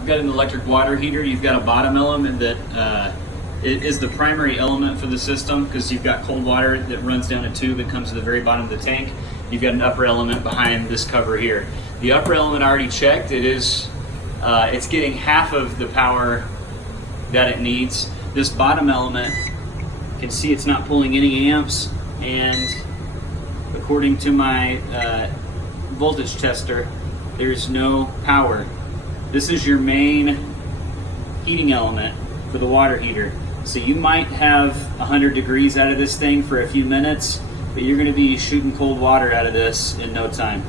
I've got an electric water heater. You've got a bottom element that it is the primary element for the system because you've got cold water that runs down a tube and comes to the very bottom of the tank. You've got an upper element behind this cover here. The upper element I already checked. It's getting half of the power that it needs. This bottom element, you can see it's not pulling any amps, and according to my voltage tester, there's no power. This is your main heating element for the water heater. So you might have 100 degrees out of this thing for a few minutes, but you're going to be shooting cold water out of this in no time.